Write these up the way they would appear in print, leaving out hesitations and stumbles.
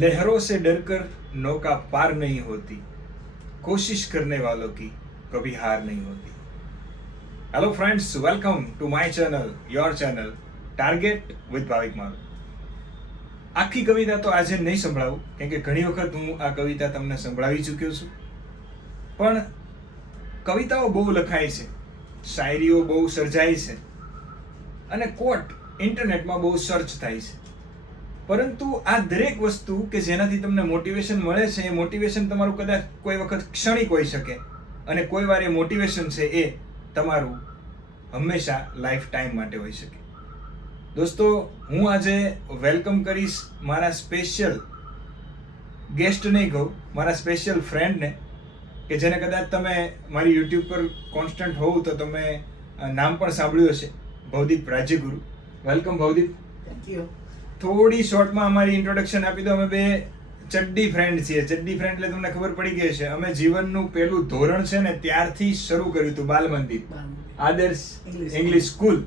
लहरों से डरकर नौका पार नहीं होती, कोशिश करने वालों की कभी हार नहीं होती. Hello friends, welcome to my channel, your channel target with Bhavik મારું. આખી કવિતા તો આજે નહીં સંભળાવું, કેમ કે ઘણી વખત હું આ કવિતા તમને સંભળાવી ચૂક્યો છું. પણ કવિતાઓ બહુ લખાય છે, શાયરીઓ બહુ સર્જાય છે અને કોટ ઇન્ટરનેટમાં બહુ સર્ચ થાય છે. પરંતુ આ દરેક વસ્તુ કે જેનાથી તમને મોટિવેશન મળે છે, એ મોટિવેશન તમારું કદાચ કોઈ વખત ક્ષણિક હોઈ શકે અને કોઈ વાર એ મોટિવેશન છે એ તમારું હંમેશા લાઈફ ટાઈમ માટે હોઈ શકે. દોસ્તો, હું આજે વેલકમ કરીશ મારા સ્પેશિયલ ગેસ્ટ નહીં કહું, મારા સ્પેશિયલ ફ્રેન્ડને, કે જેને કદાચ તમે મારી યુટ્યુબ પર કોન્સ્ટન્ટ હોવ તો તમે નામ પણ સાંભળ્યું હશે, Bhavdeep Rajyaguru. Welcome Bhavdeep. Thank you. થોડી શોર્ટમાં અમારી ઇન્ટ્રોડક્શન આપી દો. અમે બે ચડ્ડી ફ્રેન્ડ છીએ. ચડ્ડી ફ્રેન્ડ એટલે તમને ખબર પડી ગઈ છે, અમે જીવનનું પહેલું ધોરણ છે ને ત્યારથી શરૂ કર્યું હતું બાલ મંદિર, આદર્શ ઇંગ્લિશ સ્કૂલ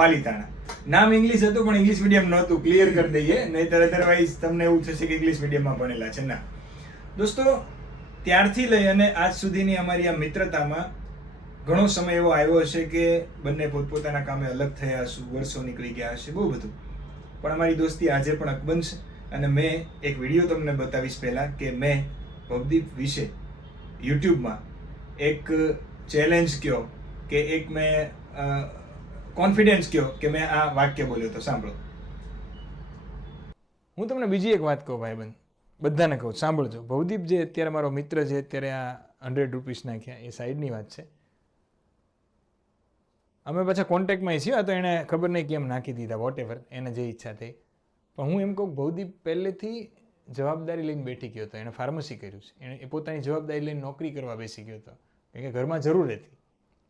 પાલિતાણા. નામ ઇંગ્લિશ હતું પણ ઇંગ્લિશ મીડિયમ નહોતું, ક્લિયર કરી દઈએ, નહીંતર અધરવાઇઝ તમને એવું થશે કે ઇંગ્લિશ મીડિયમમાં ભણેલા છે. ના દોસ્તો, ત્યારથી લઈ અને આજ સુધીની અમારી આ મિત્રતામાં ઘણો સમય એવો આવ્યો હશે કે બંને પોતપોતાના કામે અલગ થયા હશું, વર્ષો નીકળી ગયા હશે, બહુ બધું. પણ અમારી દોસ્તી આજે પણ અકબંધ છે. અને મેં એક વિડીયો તમને બતાવીશ પહેલાં કે મેં ભવદીપ વિશે યુટ્યુબમાં એક ચેલેન્જ કયો કે એક મેં કોન્ફિડન્સ કયો કે મેં આ વાક્ય બોલ્યો તો સાંભળો. હું તમને બીજી એક વાત કહું ભાઈબંધ, બધાને કહું, સાંભળજો. ભવદીપ જે અત્યારે મારો મિત્ર છે, અત્યારે આ 100 રૂપીસ નાખ્યા એ સાઈડની વાત છે. અમે પાછા કોન્ટેક્ટમાં છીએ, તો એણે ખબર નહીં કેમ નાખી દીધા, વોટ એવર, એને જે ઈચ્છા થઈ. પણ હું એમ કહું, ભવદીપ પહેલેથી જવાબદારી લઈને બેઠી ગયો હતો. એણે ફાર્મસી કર્યું છે, એણે પોતાની જવાબદારી લઈને નોકરી કરવા બેસી ગયો હતો, કારણ કે ઘરમાં જરૂર હતી,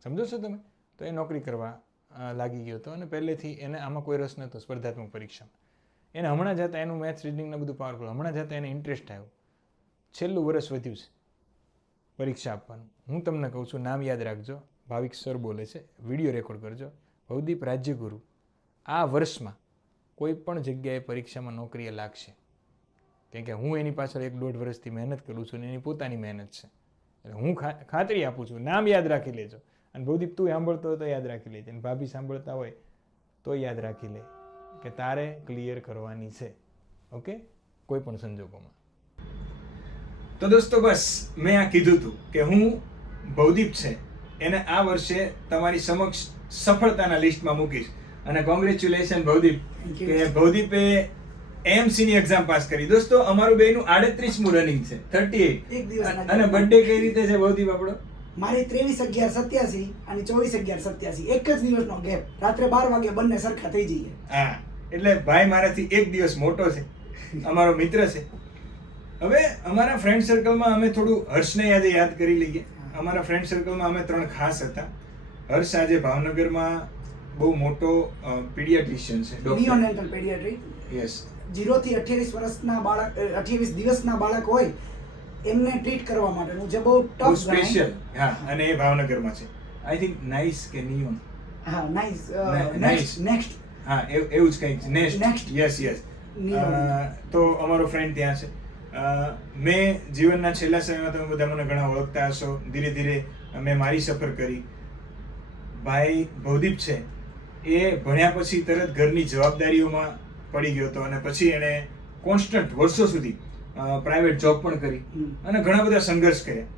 સમજો છો તમે? તો એ નોકરી કરવા લાગી ગયો હતો અને પહેલેથી એને આમાં કોઈ રસ નહોતો સ્પર્ધાત્મક પરીક્ષામાં. એને હમણાં જતાં એનું મેથ્સ રીડિંગને બધું પાવરફુલ, હમણાં જતાં એને ઇન્ટરેસ્ટ આવ્યો. છેલ્લું વર્ષ વધ્યું છે પરીક્ષા આપવાનું. હું તમને કહું છું, નામ યાદ રાખજો, ભાવિક સર બોલે છે, વિડીયો રેકોર્ડ કરજો. ભવદીપ રાજ્યગુરુ આ વર્ષમાં કોઈ પણ જગ્યાએ પરીક્ષામાં નોકરીએ લાગશે, કેમ કે હું એની પાછળ 1-1.5 વર્ષથી મહેનત કરું છું અને એની પોતાની મહેનત છે. એટલે હું ખાતરી આપું છું, નામ યાદ રાખી લેજો. અને ભવદીપ, તું સાંભળતો હોય તો યાદ રાખી લેજે, અને ભાભી સાંભળતા હોય તો યાદ રાખી લે કે તારે ક્લિયર કરવાની છે, ઓકે, કોઈ પણ સંજોગોમાં. તો દોસ્તો, બસ મેં આ કીધું હતું કે હું ભવદીપ છે એને આ વર્ષે તમારી સમક્ષ સફળતાના લિસ્ટમાં મૂકીશ. અને કોંગ્રેચ્યુલેશન ભવદીપ, કે ભવદીપે એમસી ની એક્ઝામ પાસ કરી. દોસ્તો, અમારું બેયનું 38મું રનિંગ છે, 38. અને બર્થડે કઈ રીતે છે ભવદીપ આપણો? મારી 23/11/87 અને 24/11/87, એક જ દિવસનો ગેપ. રાત્રે 12 વાગે બંને સરખા થઈ જઈએ. હા, એટલે ભાઈ મારાથી એક દિવસ મોટો છે, અમારો મિત્ર છે. હવે અમારા ફ્રેન્ડ સર્કલમાં અમે થોડું હર્ષને યાદ કરી લઈએ. અમારા ફ્રેન્ડ સર્કલમાં અમે 3 ખાસ હતા. હર્ષ આજે ભાવનગરમાં બહુ મોટો પીડિયાટ્રિશિયન છે, નિયોનેટલ પેડિયાટ્રી. યસ. 0 થી 28 વર્ષના બાળક, 28 દિવસના બાળક હોય એમને ટ્રીટ કરવા માટેનું જે બહુ ટફ સ્પેશિયલ. હા, અને એ ભાવનગરમાં છે. આઈ થિંક નાઇસ કે નિયોન. હા, નાઇસ. નેક્સ્ટ. હા, એવું જ કંઈક છે. નેક્સ્ટ. યસ. તો અમારો ફ્રેન્ડ ત્યાં છે. મેં જીવનના છેલ્લા સમયમાં તમે બધા મને ઘણા ઓળખતા હશો. ધીરે ધીરે મેં મારી સફર કરી. ભાઈ ભવદીપ છે એ ભણ્યા પછી તરત ઘરની જવાબદારીઓમાં પડી ગયો હતો અને પછી એણે કોન્સ્ટન્ટ વર્ષો સુધી પ્રાઇવેટ જોબ પણ કરી અને ઘણા બધા સંઘર્ષ કર્યા.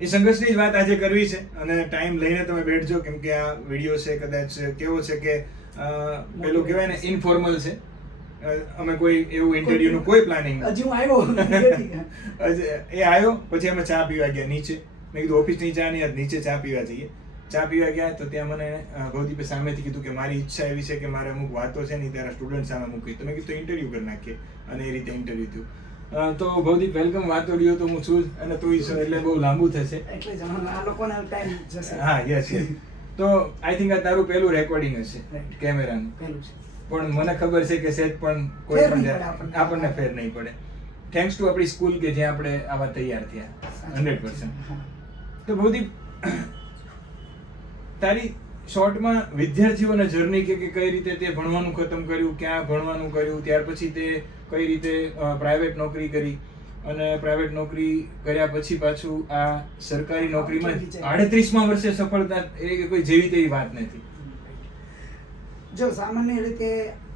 એ સંઘર્ષની જ વાત આજે કરવી છે અને ટાઈમ લઈને તમે બેઠજો, કેમ કે આ વિડીયો છે કદાચ કેવો છે કે પેલું કહેવાય ને, ઇનફોર્મલ છે. અમે કોઈ એવું ઇન્ટરવ્યુનું કોઈ પ્લાનિંગ હજી હું આવ્યો એ આવ્યો પછી અમે ચા પીવા ગયા નીચે. મેં કીધું ઓફિસની ચા નહીં, નીચે ચા પીવા જઈએ. ચા પીવા ગયા તો ત્યાં મને ભવદીપે સામેથી કીધું કે મારી ઈચ્છા એવી છે કે મારે અમુક વાતો છે ને ત્યારે સ્ટુડન્ટ સામે મૂકી. તો મેં કીધું ઇન્ટરવ્યુ કરી નાખીએ, અને એ રીતે ઇન્ટરવ્યુ થયું. તો ભવદીપ વેલકમ. વાતોડિયો તો હું છું અને તું એટલે બહુ લાંબુ થશે, એટલે જ આ લોકોને ટાઈમ જશે. હા, યસ. તો આઈ થિંક આ તારું પહેલું રેકોર્ડિંગ હશે કેમેરાનું. પહેલું છે, પણ મને ખબર છે કે સેજ પણ કોઈ પણ આપણને ફેર નહીં પડે. થેન્ક્સ ટુ આપણી સ્કૂલ કે જ્યાં આપણે આવા તૈયાર થયા 100%. તો ભવદીપ, તારી શોર્ટમાં વિદ્યાર્થીઓને જર્ની કે કઈ રીતે તે ભણવાનું ખતમ કર્યું, ક્યાં ભણવાનું કર્યું, ત્યાર પછી તે કઈ રીતે પ્રાઇવેટ નોકરી કરી અને પ્રાઇવેટ નોકરી કર્યા પછી પાછું આ સરકારી નોકરીમાં 38મા વર્ષે સફળતા એ કોઈ જેવી તેવી વાત નથી. જો સામાન્ય રીતે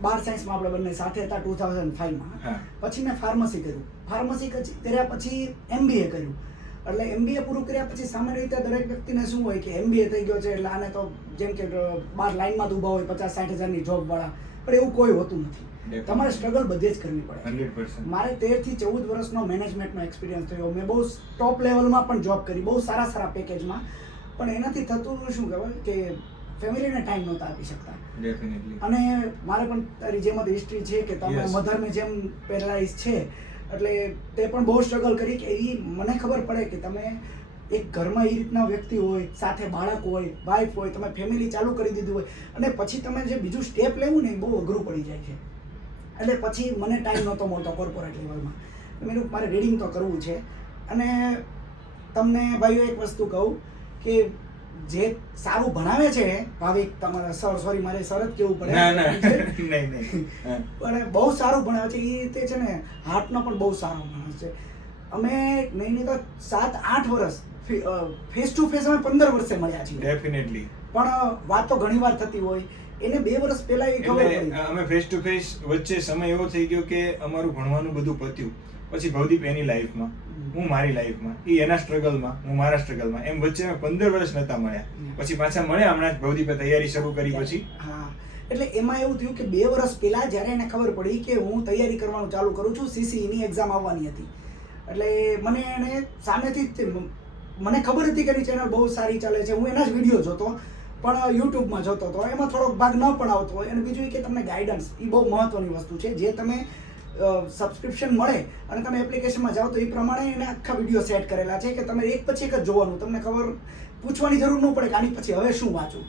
12 સાયન્સમાં આપણે બંને સાથે હતા 2005માં. હા. પછી મેં ફાર્મસી કર્યું. ફાર્મસી કર્યા પછી MBA કર્યું. એટલે MBA પૂરું કર્યા પછી સામાન્ય રીતે દરેક વ્યક્તિને શું હોય કે MBA થઈ ગયો છે એટલે આને તો જેમ કે બહાર લાઈનમાં જ ઊભા હોય 50-60 હજારની જોબ વાળા, પણ એવું કોઈ હોતું નથી. તમારે સ્ટ્રગલ બધે જ કરવી પડે. 100%. મારે 13 થી 14 વર્ષનો મેનેજમેન્ટનો એક્સપિરિયન્સ થયો. મેં બહુ ટોપ લેવલમાં પણ જોબ કરી, બહુ સારા પેકેજમાં. પણ એનાથી થતું શું કહેવાય કે ફેમિલીને ટાઈમ નહોતા આપી શકતા. ડેફિનેટલી. અને મારે પણ તારી જેમ જ હિસ્ટ્રી છે કે તમે Yes. મધરની જેમ પેરાલાઇઝ છે, એટલે તે પણ બહુ સ્ટ્રગલ કરી કે એ મને ખબર પડે કે તમે એક ઘરમાં એ રીતના વ્યક્તિ હોય, સાથે બાળક હોય, વાઈફ હોય, તમે ફેમિલી ચાલુ કરી દીધું હોય અને પછી તમે જે બીજું સ્ટેપ લેવું ને એ બહુ અઘરું પડી જાય છે. એટલે પછી મને ટાઈમ નહોતો મળતો કોર્પોરેટ લેવલમાં. મેં કીધું મારે રીડિંગ તો કરવું છે. અને તમને ભાઈઓ એક વસ્તુ કહું કે જે સારું ભણાવે છે ભાવિક, તમારા સર, સોરી મારે સર જ કેવું પડે, ના નહીં. પણ બહુ સારું ભણાવે છે. એ રીતે છે ને હાર્ટનો પણ બહુ સારો માણસ છે. અમે નહીં તો 7-8 વર્ષ ફેસ ટુ ફેસ અમે 15 વર્ષે મળ્યા છીએ. ડેફિનેટલી. પણ વાતો ઘણી વાર થતી હોય. એને 2 વર્ષ પહેલા એ ખબર એટલે પડી. અમે ફેસ ટુ ફેસ વચ્ચે સમય એવો થઈ ગયો કે અમારું ભણવાનું બધું પત્યું. પછી ભવદીપ એની લાઈફમાં, હું મારી લાઈફમાં, એ એના સ્ટ્રગલમાં, હું મારા સ્ટ્રગલમાં, એમ વચ્ચે અમે 15 વર્ષ નહોતા મળ્યા. પછી પાછા મળ્યા હમણાં જ ભવદીપે તૈયારી શરૂ કરી પછી. હા, એટલે એમાં એવું થયું કે 2 વર્ષ પહેલા જ્યારે એને ખબર પડી કે હું તૈયારી કરવાનું ચાલુ કરું છું, CCE ની એક્ઝામ આવવાની હતી, એટલે મને એને સામેથી જ મને ખબર હતી કે એની ચેનલ બહુ સારી ચાલે છે. હું એના જ વિડીયો જોતો, પણ યુટ્યુબમાં જોતો હતો. એમાં થોડોક ભાગ ન પણ આવતો હોય. અને બીજું એ કે તમને ગાઈડન્સ, એ બહુ મહત્વની વસ્તુ છે. જે તમે સબસ્ક્રિપ્શન મળે અને તમે એપ્લિકેશનમાં જાઓ તો એ પ્રમાણે એને આખા વિડીયો સેટ કરેલા છે કે તમે એક પછી એક જ જોવાનું. તમને ખબર પૂછવાની જરૂર ન પડે કે આની પછી હવે શું વાંચું.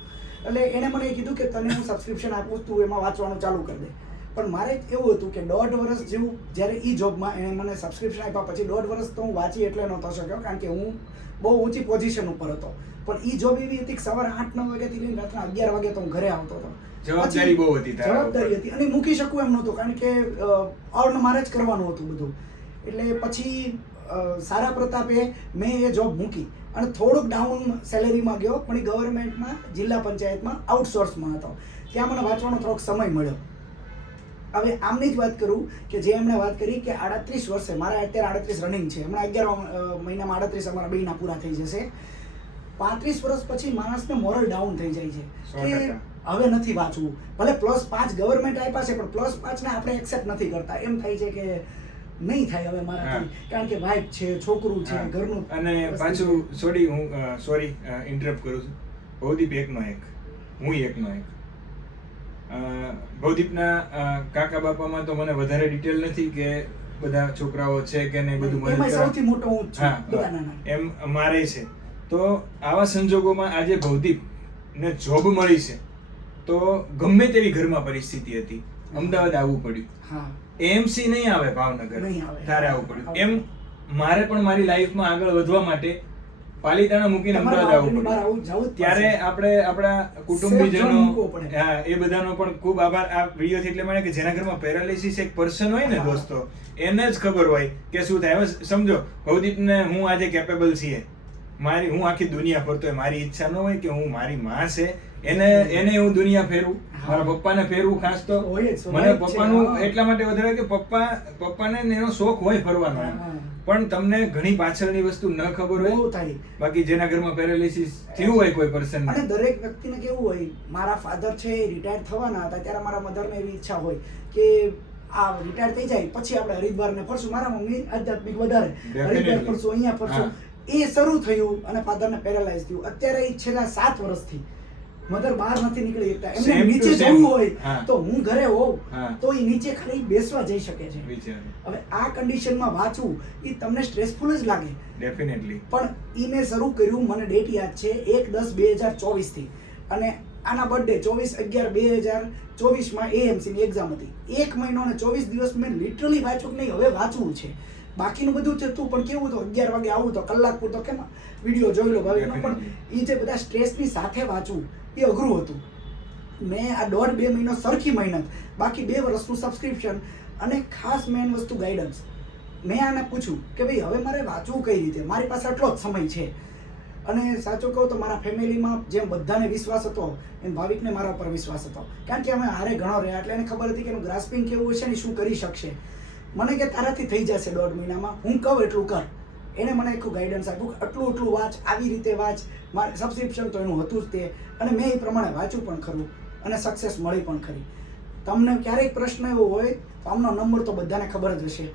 એટલે એણે મને કીધું કે તને હું સબસ્ક્રિપ્શન આપું, તું એમાં વાંચવાનું ચાલુ કરી દે. પણ મારે એવું હતું કે 1.5 વર્ષ જેવું જ્યારે એ જોબમાં એણે મને સબસ્ક્રિપ્શન આપ્યા પછી 1.5 વર્ષ તો હું વાંચી એટલે નહોતો શક્યો, કારણ કે હું બહુ ઊંચી પોઝિશન ઉપર હતો. પણ એ જોબ એવી હતી કે સવારે 8-9 વાગ્યાથી લઈને રાત્રે 11 વાગે તો હું ઘરે આવતો હતો. જવાબદારી બહુ હતી. જવાબદારી હતી અને મૂકી શકું એમ નહોતું, કારણ કે અર્ન મારે જ કરવાનું હતું બધું. એટલે પછી સારા પ્રતાપે મેં એ જોબ મૂકી અને થોડુંક ડાઉન સેલેરીમાં ગયો, પણ એ ગવર્મેન્ટમાં જિલ્લા પંચાયતમાં આઉટસોર્સમાં હતો. ત્યાં મને વાંચવાનો થોડોક સમય મળ્યો. હવે આમની જ વાત કરું કે જે એમણે વાત કરી કે 38 વર્ષે, મારા અત્યારે 38 રનિંગ છે, હમણાં 11 મહિનામાં 38 અમારા બેયના પૂરા થઈ જશે. 35 વર્ષ પછી માણસને મોરલ ડાઉન થઈ જાય છે કે હવે નથી વાંચવું. ભલે +5 ગવર્મેન્ટ આપ્યા છે, પણ +5 ને આપણે એક્સેપ્ટ નથી કરતા. એમ થાય છે કે નહીં થાય હવે મારાથી, કારણ કે વાઇફ છે, છોકરું છે, ઘરનું. અને પાછું સોરી ઇન્ટરપ્ટ કરું છું. ભવદીપ એકનો એક, હું એકનો એક. ભવદીપના કાકા બાપામાં તો મને વધારે ડિટેલ નથી કે બધા છોકરાઓ છે કે નહીં, બધું એમાં સૌથી મોટો હું જ છું, બધા નાના. એમ મારે છે. તો આવા સંજોગોમાં આજે ભવદીપ ને જોબ મળી છે, તો ગમે તેવી ઘરમાં પરિસ્થિતિ હતી, અમદાવાદ આવવું પડ્યું. હા, AMC નહીં આવે ભાવનગર, નહીં આવે. તારે આવવું પડ્યું. એમ મારે પણ મારી લાઈફમાં આગળ વધવા માટે પાલિતાણા મૂકીને અમદાવાદ આવવું પડ્યું. ત્યારે આપણે આપણા કુટુંબીજનો, હા, એ બધાનો પણ ખૂબ આભાર. આ વિડીયોથી એટલે મને કે જેના ઘરમાં પેરાલિસિસ એક પર્સન હોય ને દોસ્તો, એને જ ખબર હોય કે શું થાય. હવે સમજો ભવદીપને હું આજે કેપેબલ છીએ, હું આખી દુનિયા ફરતો હોય, મારી ઈચ્છા ન હોય કે હું મારી માં છે એને હું દુનિયા ફેરવું, મારા પપ્પાને ફેરવું. ખાસ તો મને પપ્પાનું એટલા માટે વધારે કે પપ્પાને એનો શોખ હોય ફરવાનો, પણ તમને ઘણી પાછળની વસ્તુ ન ખબર હોય થાય. બાકી જેના ઘરમાં પેરાલિસિસ થયું હોય કોઈ પર્સન, અને દરેક વ્યક્તિને કેવું હોય, મારા ફાધર છે રિટાયર થવાના હતા ત્યારે મારા મધરને એવી ઈચ્છા હોય કે આ રિટાયર થઈ જાય પછી આપણે હરિદ્વારને ફરશું. મારા મમ્મી આધ્યાત્મિક વધારે, હરિદ્વાર ફરશું, અહીંયા ફરશું. એ શરૂ થયું અને ફાધરને પેરાલાઇઝ થયું. અત્યારે એ છેલ્લા 7 વર્ષથી મધર બહાર નથી નીકળી શકતા. એમને નીચે જવું હોય તો હું ઘરે હોઉં તો એ નીચે ખાલી બેસવા જઈ શકે છે. હવે આ કન્ડિશનમાં વાંચવું એ તમને સ્ટ્રેસફુલ જ લાગે ડેફિનેટલી. પણ ઈ મેં શરૂ કર્યું, મને ડેટ યાદ છે 1/10/2024 થી, અને આના બર્થડે 24/11/2024 માં AMC ની એક્ઝામ હતી. 1 મહિનો અને 24 દિવસ મેં લિટરલી વાંચ્યું કે નહીં હવે વાંચવું છે. બાકીનું બધું થતું પણ કેવું હતું 11 વાગે આવું તો કલાક પૂરતો કેમ વિડીયો જોઈ લો ભાવિકનો, પણ એ જે બધા સ્ટ્રેસની સાથે વાંચવું એ અઘરું હતું. મેં આ 1.5-2 મહિનો સરખી મહેનત, બાકી 2 વર્ષનું સબસ્ક્રિપ્શન અને ખાસ મેઇન વસ્તુ ગાઈડન્સ. મેં આને પૂછ્યું કે ભાઈ હવે મારે વાંચવું કઈ રીતે, મારી પાસે આટલો જ સમય છે. અને સાચું કહું તો મારા ફેમિલીમાં જેમ બધાને વિશ્વાસ હતો એમ ભાવિકને મારા ઉપર વિશ્વાસ હતો, કારણ કે અમે હારે ઘણો રહ્યા એટલે એને ખબર હતી કે એનું ગ્રાસ્પિંગ કેવું છે ને શું કરી શકશે. મને કે તારાથી થઈ જશે 1.5 મહિનામાં, હું કહું એટલું કર. એને મને આખું ગાઈડન્સ આપ્યું કે આટલું વાંચ, આવી રીતે વાંચ. મારે સબસ્ક્રિપ્શન તો એનું હતું જ તે, અને મેં એ પ્રમાણે વાંચ્યું પણ ખરું અને સક્સેસ મળી પણ ખરી. તમને ક્યારેક પ્રશ્ન એવો હોય તો આમનો નંબર તો બધાને ખબર જ હશે.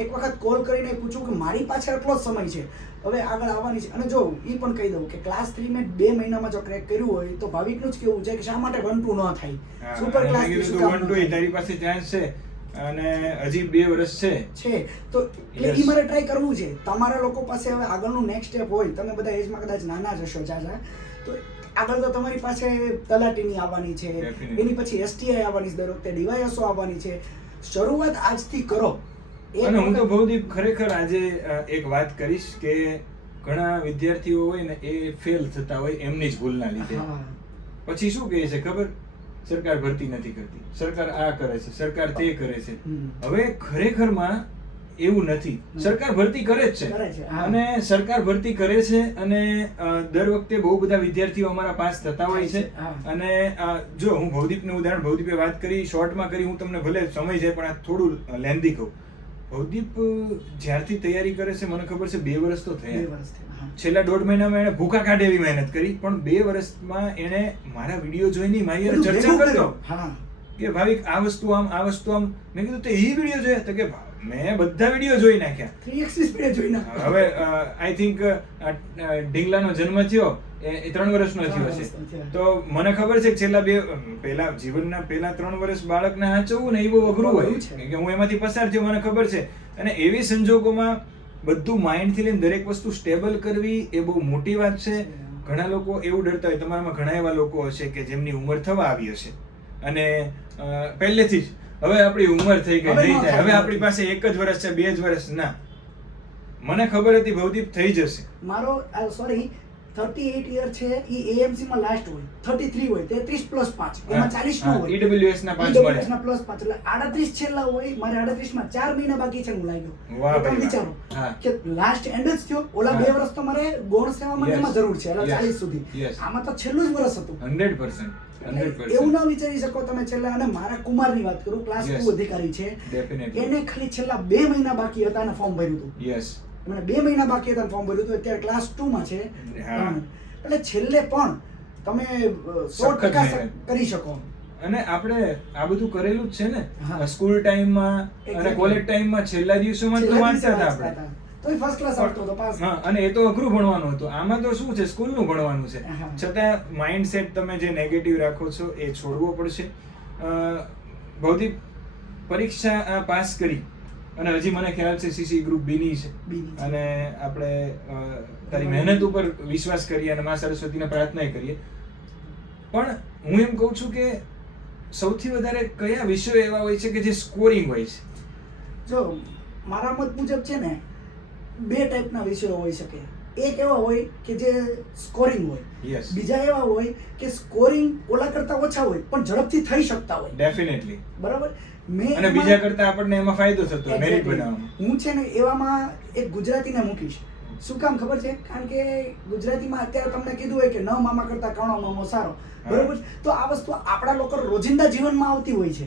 એક વખત કોલ કરીને પૂછું કે મારી પાસે આટલો જ સમય છે, હવે આગળ આવવાની છે. અને જો એ પણ કહી દઉં કે ક્લાસ 3 મેં 2 મહિનામાં જો ક્રેક કર્યું હોય તો ભાવિકનું જ કેવું છે કે શા માટે 1-2 ન થાય. સુપર ક્લાસ 1-2 તારી પાસે ચાન્સ છે અને હજી 2 વર્ષ છે તો એટલે ઈ મારે ટ્રાય કરવું છે. તમારા લોકો પાસે હવે આગળનું નેક્સ્ટ સ્ટેપ હોય, તમે બધા એજમાં કદાચ નાના જ હશો જાજા, તો આગળ તો તમારી પાસે તલાટીની આવવાની છે, એની પછી STI આવવાની છે, દર વખતે ડીવાયએસઓ આવવાની છે. શરૂઆત આજથી કરો. અને હું તો ભવદીપ ખરેખર આજે એક વાત કરીશ કે ઘણા વિદ્યાર્થીઓ હોય ને એ ફેલ થતા હોય એમની જ ભૂલના લીધે. પછી શું કહે છે ખબર, સરકાર ભરતી નથી કરતી, સરકાર આ કરે છે, સરકાર તે કરે છે. હવે ખરેખરમાં એવું નથી. સરકાર ભરતી કરે જ છે અને સરકાર ભરતી કરે છે અને દર વખતે બહુ બધા વિદ્યાર્થીઓ અમારા પાસ થતા હોય છે. અને જો હું ભવદીપનું ઉદાહરણ, ભવદીપે વાત કરી શોર્ટમાં કરી, હું તમને ભલે સમય જાય પણ આ થોડું લેન્ધી કહું. ભવદીપ જ્યારથી તૈયારી કરે છે મને ખબર છે 2 વર્ષ તો થયા. છેલ્લા 1.5 મહિનામાં એને ભૂખા કાઢે એવી મહેનત કરી, પણ 2 વર્ષમાં એને મારા વિડીયો જોઈને મારી ચર્ચા કરતો કે ભાવિક આ વસ્તુ આમ, આ વસ્તુ આમ. મેં કીધું તે એ વિડીયો જોયા? તો કે મેં બધા વિડીયો જોઈ નાખ્યા, 3x સ્પીડે જોઈ નાખ્યા. હવે આઈ થિંક ઢીંગલાનો જન્મ થયો એ 3 વર્ષનો થયો છે, તો મને ખબર છે કે છેલ્લા પહેલા જીવનના પહેલા 3 વર્ષ બાળકને સાચવવું ને એ બહુ અઘરું હોય કે હું એમાંથી પસાર થયો, મને ખબર છે. અને એવી સંજોગોમાં બધું માઇન્ડથી લઈને દરેક વસ્તુ સ્ટેબલ કરવી એ બહુ મોટી વાત છે. ઘણા લોકો એવું ડરતા હોય, તમારામાં ઘણા એવા લોકો હશે કે જેમની ઉંમર થવા આવી હશે અને પહેલેથી જ હવે આપણી ઉંમર થઈ ગઈ, નહીં થાય, હવે આપણી પાસે 1 જ વર્ષ છે, 2 જ વર્ષ. ના, મને ખબર હતી ભવદીપ થઈ જશે. મારો સોરી 38 યર છે, ઈ AMC માં લાસ્ટ હોય, 33 હોય, 33+5 એમાં 40 નો હોય, EWS ના 5 મળે, EWS ના +5 એટલે 38 છેલ્લા હોય. મારે 38 માં 4 મહિના બાકી છે. હું લાગ્યો, વાહ તમે વિચારો કે લાસ્ટ એન્ડ જ થયો. ઓલા 2 વર્ષ તો મારે ગૌણ સેવામાં એમાં જરૂર છે, એટલે 40 સુધી. આમાં તો છેલ્લું જ વર્ષ હતું. 100% એવું ના વિચારી શકો તમે છેલ્લા. અને મારા કુમારની વાત કરું, ક્લાસ 2 અધિકારી છે, એને ખાલી છેલ્લા 2 મહિના બાકી હતા અને ફોર્મ ભર્યું હતું. યસ, મને 2 મહિના બાકી હતા ફોર્મ ભર્યું હતું, અત્યારે ક્લાસ 2 માં છે. એટલે છેલ્લે પણ તમે 100% કરી શકો. અને આપણે આ બધું કરેલું જ છે ને સ્કૂલ ટાઈમમાં અને કોલેજ ટાઈમમાં. છેલ્લા દિવસોમાં તો વાંચતા હતા આપણે, તો ફર્સ્ટ ક્લાસ આવતો હતો પાસ. અને એ તો અઘરું ભણવાનું હતું. આમાં તો શું છે, સ્કૂલનું ભણવાનું છે. છતાં માઇન્ડસેટ તમે જે નેગેટિવ રાખો છો એ છોડવો પડશે. ભૌતિક પરીક્ષા પાસ કરી અને હજી મને ખ્યાલ છે CC ગ્રુપ B ની છે, અને આપણે તારી મહેનત ઉપર વિશ્વાસ કરીએ અને મા સરસ્વતીને પ્રાર્થના કરીએ. પણ હું એમ કહું છું કે સૌથી વધારે કયા વિષયો એવા હોય છે કે જે સ્કોરિંગ હોય છે? જો મારા મત મુજબ છે ને 2 ટાઈપના વિષયો હોઈ શકે. એક એવા હોય કે જે સ્કોરિંગ હોય, બીજા એવા હોય કે સ્કોરિંગ ઓલા કરતા ઓછા હોય પણ ઝડપથી થઈ શકતા હોય. ડેફિનેટલી, બરાબર. અને બીજા કરતા આપણને એમાં ફાયદો થતો હોય મેરિટ બનાવવામાં. હું છે ને એવામાં એક ગુજરાતીને મૂકીશ. શું કામ ખબર છે? કારણ કે ગુજરાતીમાં અત્યારે તમને કીધું હોય કે ન મામા કરતા કાણો મામો સારો, બરોબર. તો આ વસ્તુ આપણા લોકો રોજિંદા જીવનમાં આવતી હોય છે,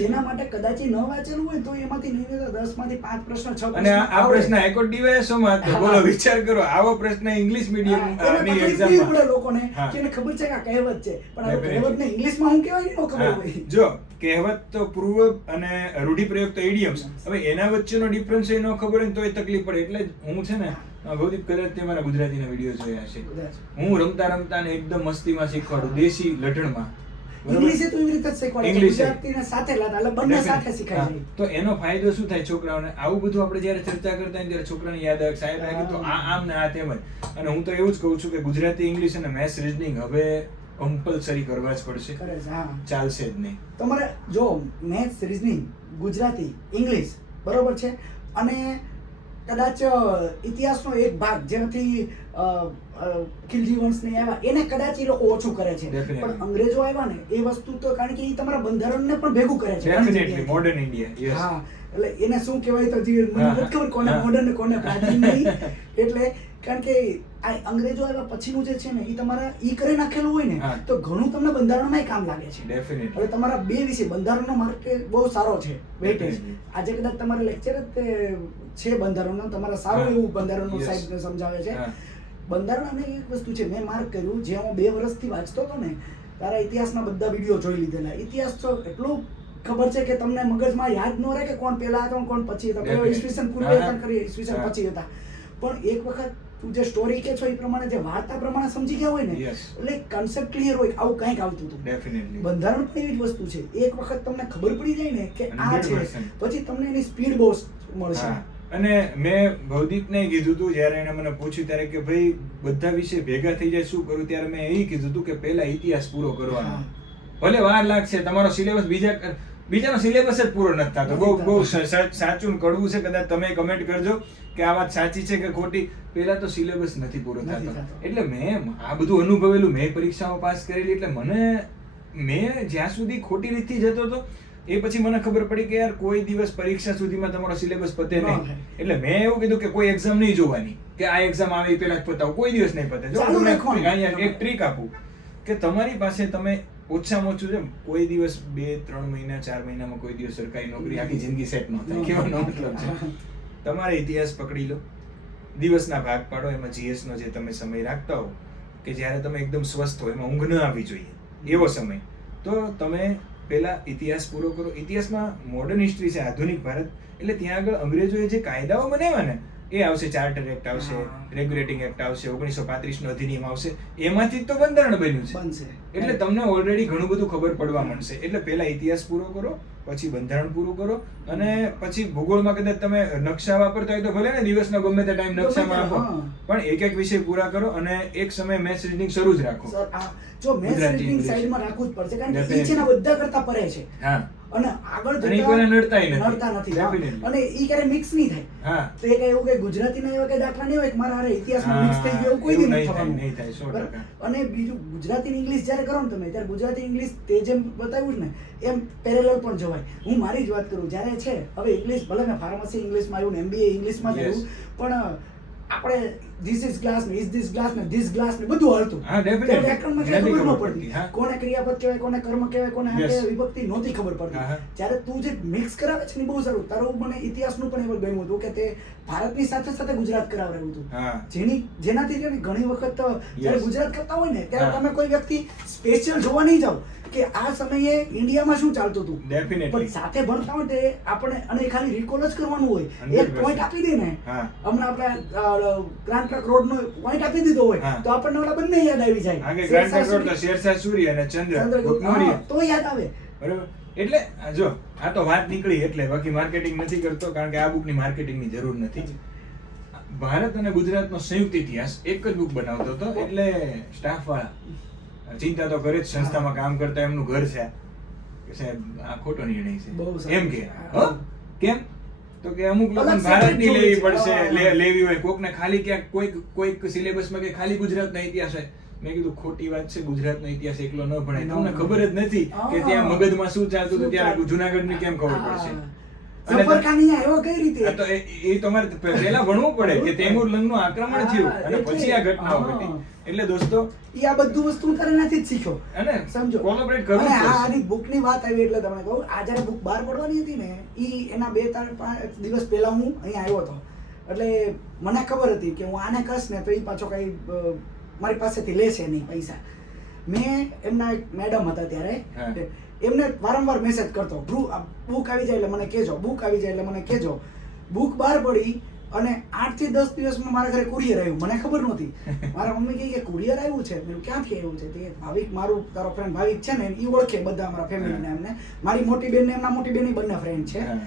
જેના માટે કદાચ ન વાંચેલું હોય તો એમાંથી 10 માંથી 5 પ્રશ્ન 6 પ્રશ્ન. અને આ પ્રશ્ન હાઈકોર્ટ ડીવાયએસઓ માં હતો. બોલો, વિચાર કરો, આવો પ્રશ્ન ઇંગ્લિશ મીડિયમ ની એક્ઝામ માં લોકોને જેને ખબર છે કે આ કહેવત છે, પણ આ કહેવતને ઇંગ્લિશમાં હું કહેવાય ન ખબર હોય. જો કહેવત તો પૂર્વ અને રૂઢિપ્રયોગ તો ઇડિયમ્સ. હવે એના વચ્ચેનો ડિફરન્સ એ ન ખબર હોય તો એ તકલીફ પડે. એટલે જ હું છે ને ભૌતિક કદાચ તે મારા ગુજરાતીના વિડીયો જોયા છે. હું રમતા રમતા ને એકદમ મસ્તીમાં શીખવાડું, દેશી લઢણમાં. ઇંગ્લિશ તો એવી રીતે જ શીખવાડે, ગુજરાતીને સાથે લાતા, એટલે બંને સાથે શીખાય છે. તો એનો ફાયદો શું થાય છોકરાઓને? આવું બધું આપણે જ્યારે ચર્ચા કરતા હોય ત્યારે છોકરાને યાદ આવે, સાહેબ લાગે તો આ આમ ને આ તેમ જ. અને હું તો એવું જ કહું છું કે ગુજરાતી, ઇંગ્લિશ અને મેથ્સ, રીઝનિંગ હવે કમ્પલસરી કરવા જ પડશે, ચાલશે જ નહીં. તમારે જો મેથ્સ, રીઝનિંગ, ગુજરાતી, ઇંગ્લિશ, બરોબર છે, અને કદાચ ઇતિહાસનો એક ભાગ જેનાથી ખિલજી વંશને આવ્યા એને કદાચ એ લોકો ઓછું કરે છે, Definitely. પણ અંગ્રેજો આવ્યા ને એ વસ્તુ તો કારણ કે એ તમારા બંધારણને પણ ભેગું કરે છે. Definitely modern India. યસ. હા, એટલે એને શું કહેવાય તો હજી મને હા, નથી ખબર કોને હા. મોડર્ન ને કોને પ્રાચીન નહીં. એટલે કારણ કે આ અંગ્રેજો આવ્યા પછીનું જે છે ને એ તમારા ઈ કરી નાખેલું હોય ને હા. તો ઘણું તમને બંધારણમાં કામ લાગે છે. ડેફિનેટલી. હવે તમારા બે વિશે બંધારણનો માર્કેટ બહુ સારો છે, વેટેજ. Definitely. આજે કદાચ તમારે લેક્ચર જ તે છે બંધારણનો, તમારા સારું હા. એવું બંધારણનું Yes. સાહેબને સમજાવે છે. હા. બંધારણ અને એક વસ્તુ છે મેં માર્ક કર્યું, જે હું 2 વર્ષથી વાંચતો હતો ને તારા ઇતિહાસના બધા વિડીયો જોઈ લીધેલા. ઇતિહાસ તો એટલું ખબર છે કે તમને મગજમાં યાદ ન રહે કે કોણ પહેલા હતા કોણ પછી હતા. પેલો Definitely. ઈસવીસન પૂર્વે હા. હતા કરીએ ઈસવીસન હા. પછી હતા, પણ એક વખત તું જે સ્ટોરી કે છો એ પ્રમાણે જે વાર્તા પ્રમાણે સમજી ગયા હોય ને Yes. એટલે કન્સેપ્ટ ક્લિયર હોય કે આવું કંઈક આવતું હતું. ડેફિનેટલી. બંધારણ પણ એવી જ વસ્તુ છે, એક વખત તમને ખબર પડી જાય ને કે આ છે 100%. પછી તમને એની સ્પીડ બહુ મળશે. હા. અને મેં ભવદીપને કીધું હતું જ્યારે એને મને પૂછ્યું ત્યારે કે ભાઈ બધા વિશે ભેગા થઈ જાય શું કરું, ત્યારે મેં એ કીધું હતું કે પહેલા ઇતિહાસ પૂરો કરવાનો. હા. ભલે વાર લાગશે, તમારો સિલેબસ બીજાનો સિલેબસ જ પૂરો નથી થતો. બહુ બહુ સાચું ને કડવું છે, કદાચ તમે કમેન્ટ કરજો કે આ વાત સાચી છે કે ખોટી. પહેલા તો સિલેબસ નથી પૂરો નથી થતો. થતો. એટલે મેં આ બધું અનુભવેલું, મેં પરીક્ષાઓ પાસ કરેલી, એટલે મેં જ્યાં સુધી ખોટી રીતથી જતો હતો એ પછી મને ખબર પડી કે યાર કોઈ દિવસ પરીક્ષા સુધીમાં તમારો સિલેબસ પતે ન નહીં. થાય. એટલે મેં એવું કીધું કે કોઈ એક્ઝામ નહીં જોવાની, કે આ એક્ઝામ આવે એ પહેલા જ પતાવો, કોઈ દિવસ નહીં પતે. જો ચાલુ તમને રાખવાનું. અહીંયા એક ટ્રીક આપું કે તમારી પાસે તમે ઓછામાં ઓછું છે કોઈ દિવસ 2-3 મહિના 4 મહિનામાં કોઈ દિવસ સરકારી નોકરી આખી જિંદગી સેટ ન થાય. કહેવાનો મતલબ છે તમારે ઇતિહાસ પકડી લો, દિવસના ભાગ પાડો, એમાં GS નો જે તમે સમય રાખતા હો કે જ્યારે તમે એકદમ સ્વસ્થ હો, એમાં ઊંઘ ન આવી જોઈએ એવો સમય, તો તમે પહેલા ઇતિહાસ પૂરો કરો. ઇતિહાસમાં મોડર્ન હિસ્ટ્રી છે, આધુનિક ભારત, એટલે ત્યાં આગળ અંગ્રેજોએ જે કાયદાઓ બનાવ્યા ને એ આવશે, ચાર્ટર એક્ટ આવશે, રેગ્યુલેટિંગ એક્ટ આવશે, 1935 નો અધિનિયમ આવશે, એમાંથી જ તો બંધારણ બન્યું છે. બનશે. એટલે તમને ઓલરેડી ઘણું બધું ખબર પડવા માંડશે. એટલે પહેલા ઇતિહાસ પૂરો કરો, પછી બંધારણ પૂરું કરો, અને પછી ભૂગોળમાં કદાચ તમે નકશા વાપરતા હોય તો ભલે ને દિવસનો ગમે તે ટાઈમ નકશામાં આપો, હા. પણ એક વિષય પૂરા કરો અને એક સમય મેથ્સ રીડિંગ શરૂ જ રાખો. સર, આ જો મેથ્સ ગુજરાતી, રીડિંગ English. સાઈડમાં રાખવું જ પડશે, કારણ કે Definitely. ઈ છે ને બધા કરતા પરે છે હા. અને આગળ અને ઈ કોઈને નડતાય નથી. નડતા નથી. હા. Definitely. અને ઈ ક્યારે મિક્સ નહીં થાય. હા. તો એ કઈ એવું કઈ ગુજરાતીના એવા કઈ દાખલા નહીં હોય કે મારા હારે ઇતિહાસમાં મિક્સ થઈ ગયો, એવું કોઈ દી એવું નથી નહીં થાય, થવાનું. નહીં થાય, 100%. બરાબર? અને બીજું ગુજરાતી ને ઇંગ્લિશ જ્યારે કરો ને તમે ત્યારે ગુજરાતી ઇંગ્લિશ તે જેમ બતાવ્યું ને એમ પેરેલલ પણ જવાય. હું મારી જ વાત કરું, જ્યારે છે હવે ઇંગ્લિશ ભલે મેં ફાર્મસી ઇંગ્લિશમાં આવ્યું ને MBA ઇંગ્લિશમાં જ Yes. આવ્યું, પણ આપણે ધીસ ઇઝ ગ્લાસ ને ઇઝ ધીસ ગ્લાસ ને ધીસ ગ્લાસ ને બધું હાલતું. હા, definitely. ત્યારે વ્યાકરણમાં કઈ નથી ખબર ન ખબર પડતી. હા. કોને ક્રિયાપદ કહેવાય, કોને કર્મ કહેવાય, કોને આ Yes. કહેવાય, વિભક્તિ નહોતી ખબર હા, પડતી. હા. જ્યારે તું જે મિક્સ કરાવે છે ને બહુ સારું. તારું મને ઇતિહાસનું પણ એવું ગમ્યું હતું કે તે ભારતની સાથે સાથે ગુજરાત કરાવડાવ્યું હતું. હા. જેનાથી છે ને ઘણી વખત જ્યારે Yes. ગુજરાત કરતા હોય ને ત્યારે હા. તમે કોઈ વ્યક્તિ સ્પેશિયલ જોવા નહીં જાઓ કે આ સમયે ઇન્ડિયામાં શું ચાલતું હતું. Definitely. પણ સાથે ભણતા હોય તે આપણે અને ખાલી રિકોલ જ કરવાનું હોય. 100%. એક પોઈન્ટ આપી દે ને, હા. હમણાં આપણે ગ્રાન્ડ ટ્રક રોડ નો પોઈન્ટ આપી દીધો હોય હા. તો આપણને ઓલા બંને યાદ આવી જાય. આગે શેરશાહ ગ્રાન્ડ રોડ તો સૂરી, શેરશાહ સૂરી અને ચંદ્રગુપ્ત, ચંદ્રગુપ્ત મૌર્ય. હા, તો યાદ આવે. બરાબર. એટલે જો આ તો વાત નીકળી એટલે, બાકી માર્કેટિંગ નથી કરતો કારણ કે આ બુકની માર્કેટિંગની જરૂર નથી. ભારત અને ગુજરાતનો સંયુક્ત ઇતિહાસ એક જ બુક બનાવતો હતો, એટલે સ્ટાફ વાળા ચિંતા તો કરે જ, સંસ્થામાં કામ કરતા એમનું ઘર છે કે સાહેબ આ ખોટો નિર્ણય છે બહુ સારું. એમ કે હો? કેમ તો કે અમુક લોકો અલગ ભારતની separate લેવી જોવે છે. પડશે, હા. લેવી હોય, કોકને ખાલી ક્યાંક કોઈક સિલેબસમાં કે ખાલી ગુજરાતનો ઇતિહાસ હોય. મેં કીધું ખોટી વાત છે, ગુજરાતનો ઇતિહાસ એકલો ન ભણાય, ન તમને ભણાય. ખબર જ નથી કે હા. ત્યાં મગજમાં શું ચાલતું હતું, શું ત્યારે ચાલતું? જુનાગઢની કેમ ખબર પડશે. હા. અને ઝફર ખાની આવ્યો કઈ આ રીતે? તો એ તમારે પહેલા ભણવું પડે કે તૈમુર લંગનું આક્રમણ હા, થયું અને એટલે. પછી આ ઘટનાઓ હા. ઘટી. એટલે દોસ્તો ઈ આ બધું વસ્તુ હું તારે નથી જ શીખ્યો. અને સમજો. કોલેબરેટ કરવું અને જ પડશે. આની બુકની વાત આવી એટલે તમને કહું, આ જ્યારે બુક બહાર પડવાની હતી ને ઈ એના 2-5 દિવસ પહેલા હું અહીંયા આવ્યો હતો. એટલે મને ખબર હતી કે હું આને કહીશ ને તો ઈ પાછો કઈ મારી પાસેથી લેશે નહીં પૈસા. મેં એમના એક મેડમ હતા હા. ત્યારે, એમને વારંવાર મેસેજ કરતો, બુક આવી જાય એટલે મને કહેજો, બુક આવી જાય એટલે મને કહેજો. બુક બહાર પડી અને 8 થી 10 દિવસમાં મારા ઘરે કુરિયર આવ્યું. મને ખબર નહોતી. મારા મમ્મી કહે કે કુરિયર આવ્યું છે. મેં કીધું ક્યાંથી આવ્યું છે? તે ભાવિક, મારું તારો ફ્રેન્ડ ભાવિક છે ને એ ઓળખે બધા અમારા ફેમિલીને એમને. મારી મોટી બેન ને એમના મોટી બેન બંને ફ્રેન્ડ છે. હા.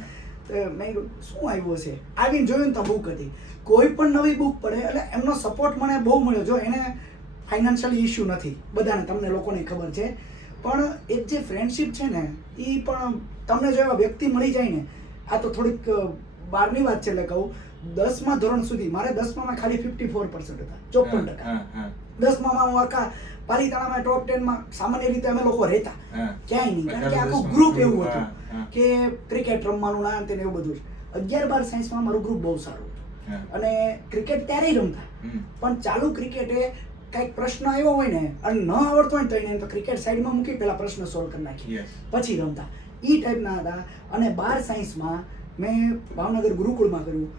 તો મેં કીધું શું આવ્યું હશે? આવીને જોયું ને તો બુક હતી. કોઈ પણ નવી બુક પડે એટલે એમનો સપોર્ટ મને બહુ મળ્યો. જો એને ફાઇનાન્શિયલી ઇશ્યુ નથી, બધાને, તમને લોકોને ખબર છે, પણ એક જે ફ્રેન્ડશિપ છે ને એ પણ તમને જો એવા વ્યક્તિ મળી જાય ને, આ તો થોડીક બહારની વાત છે એટલે કહું, 10મા ધોરણ સુધી મારે 10માં ખાલી 54% હતા, 54%. હા, હા, 10માં હું આખા પાલીતાણામાં ટોપ 10 માં સામાન્ય રીતે અમે લોકો રહેતા, હા. ક્યાંય નહીં, કારણ કે બધા આખું 10માં ગ્રુપ group, એવું હા, હતું હા. કે ક્રિકેટ રમવાનું ના તેને એવું બધું. 11-12 સાયન્સમાં મારું ગ્રુપ બહુ સારું હતું હા. અને ક્રિકેટ ત્યારેય રમતા, હમ. પણ ચાલુ ક્રિકેટે કંઈક પ્રશ્ન આવ્યો હોય ને અને ન આવડતો હોય ને તો એને તો ક્રિકેટ સાઈડમાં મૂકી પેલા પ્રશ્ન સોલ્વ કરી નાખીએ, Yes. પછી રમતા. ઈ ટાઈપના હતા. અને 12 સાયન્સમાં મેં ભાવનગર ગુરુકુળમાં કર્યું.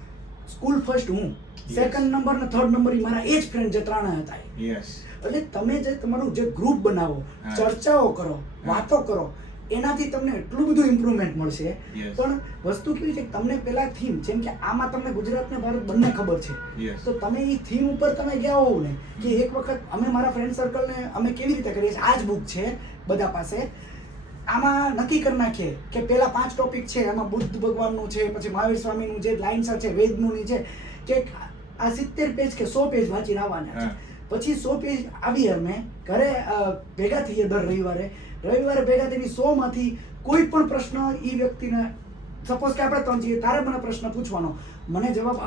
સ્કૂલ ફર્સ્ટ હું, Yes. સેકન્ડ નંબર ને થર્ડ નંબર ઈ મારા એ જ ફ્રેન્ડ જે ત્રણે હતા એ. Yes. એટલે તમે જે તમારું જે ગ્રુપ બનાવો, હા. ચર્ચાઓ કરો, વાતો કરો, એનાથી તમને એટલું બધું ઇમ્પ્રુવમેન્ટ મળશે. Yes. પણ વસ્તુ કેવી છે કે તમને પેલા થીમ, જેમ કે આમાં તમને ગુજરાત ને ભારત બંને ખબર છે, Yes. તો તમે એ થીમ ઉપર તમે ગયા હોવ ને કે એક વખત અમે મારા ફ્રેન્ડ સર્કલને અમે કેવી રીતે કરીએ છીએ, આ જ બુક છે બધા પાસે, આમાં નક્કી કરી નાખીએ કે પેલા 5 ટોપિક છે, એમાં બુદ્ધ ભગવાનનું છે, પછી મહાવીર સ્વામીનું જે લાઇન્સર છે, વેદનું ની છે, કે આ 70 પેજ કે 100 પેજ વાંચીને આવવાના છે. હા. પછી 100 પેજ આવીએ અમે ઘરે, ભેગા થઈએ દર રવિવારે ભેગા થઈને 100 માંથી કોઈ પણ પ્રશ્ન ઈ વ્યક્તિને, સપોઝ કે આપણે 3 છીએ, તારે મને પ્રશ્ન પૂછવાનો, મને જવાબ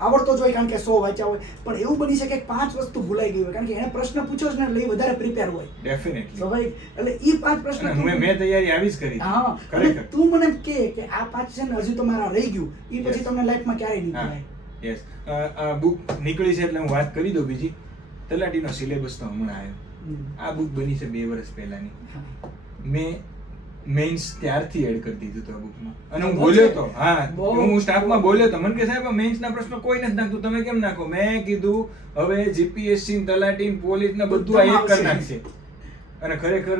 આવડતો જ હોય કારણ કે 100 વાંચ્યા હોય, પણ એવું બની શકે કે 5 વસ્તુ ભૂલાઈ ગઈ હોય કારણ કે એને પ્રશ્ન પૂછ્યો છે ને એટલે ઈ વધારે પ્રિપેર હોય. Definitely. સ્વાભાવિક. એટલે ઈ 5 પ્રશ્ન અને મેં તૈયારી આવી જ કરી હતી. હા, ખરેખર. અને તું મને કે આ 5 છે ને હજુ તો મારા રહી ગયું, ઈ પછી Yes. તમને લાઈફમાં ક્યારેય નહીં હા. ભૂલાય. Yes. આ બુક નીકળી છે એટલે હું વાત કરી દઉં બીજી. તલાટીનો સિલેબસ તો હમણાં આવ્યો. હમ. આ બુક બની છે 2 વર્ષ પહેલાની. હા. મેં મેન્સ ત્યારથી એડ કરી દીધું હતું આ બુકમાં. અને હું બહુ બોલ્યો છે. તો, હા, બહુ. હું સ્ટાફમાં બોલ્યો તો, મને કે સાહેબ મેન્સના પ્રશ્નો કોઈ નથી નાખતું, તમે કેમ નાખો? મેં કીધું હવે જીપીએસસી, તલાટી, પોલીસ ને બધું આ એક કરી નાખશે. અને ખરેખર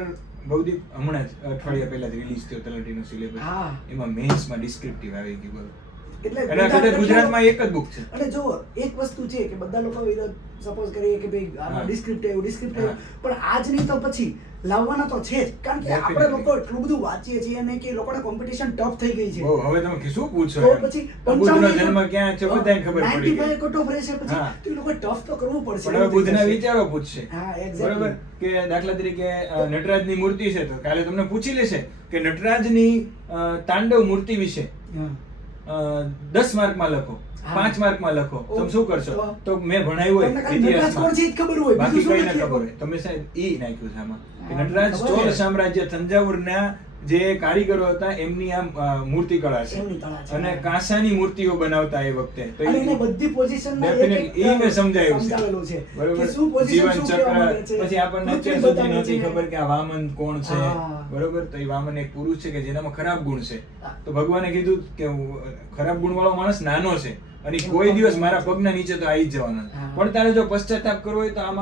ભવદીપ હમણાં જ અઠવાડિયા પહેલા જ રિલીઝ થયો તલાટીનો સિલેબસ. હા. એમાં મેન્સમાં ડિસ્ક્રિપ્ટિવ આવી ગયું બોલો. એટલે અને બધા કદાચ કેટલા ગુજરાતમાં એક જ બુક છે. અને જો એક વસ્તુ છે કે બધા લોકો સપોઝ કરીએ કે ભાઈ આમાં હા. ડિસ્ક્રિપ્ટિવ હા. પણ આજ નહીં તો પછી લાવવાના તો છે જ, કારણ કે આપણે Definitely. લોકો એટલું બધું વાંચીએ છીએ અને કે લોકોને કોમ્પિટિશન ટફ થઈ ગઈ છે. બહુ, હવે તમે શું પૂછો તો એમ? પછી બુદ્ધનો જન્મ ક્યાં છે બધાને ખબર પડી 95 ગઈ. કટ ઓફ રહેશે પછી હા. તો એ લોકો ટફ તો કરવું પડશે. પણ હવે બુદ્ધના વિચારો પૂછશે. હા, exactly. બરોબર કે દાખલા તરીકે નટરાજની મૂર્તિ છે તો કાલે તમને પૂછી લેશે કે નટરાજની તાંડવ મૂર્તિ વિશે હા. 10 માર્કમાં લખો, હા. 5 માર્કમાં લખો, તમે શું કરશો? તો? તો મેં ભણાવ્યું તમને હોય ખાલી નટરાજ ઇતિહાસમાં. કોણ છે એ જ ખબર હોય, બાકી બીજું કઈ શું ના નથી ખબર ખબર. હોય. તમે સાહેબ ઈ નાખ્યું છે આમાં કે હા, નટરાજ ખબર ચોલ છે. સામ્રાજ્ય તંજાવુરના જે કારીગરો હતા એમની આ મૂર્તિ કળા છે. એમની કળા છે. અને કાંસાની મૂર્તિઓ બનાવતા એ વખતે તો અને ઈ- એને બધી પોઝિશન Definitely, ઈ મેં સમજાવેલું છે. છે બરોબર? કે શું પોઝિશન જીવન શું કહેવા માંગે ચક્ર છે. પછી આપણને પૃથ્વી અત્યાર સુધી બતાવે નહોતી છે. ખબર કે આ વામન કોણ છે. હા. બરોબર? તો એ વામન એક પુરુષ છે કે જેનામાં ખરાબ ગુણ છે. હા. તો ભગવાને કીધું કે ખરાબ ગુણ વાળો માણસ નાનો છે અને ઈ કોઈ દિવસ મારા પગના નીચે તો આવી જ જવાનો નથી. હા. પણ તારે જો પશ્ચાતાપ કરવો હોય તો આ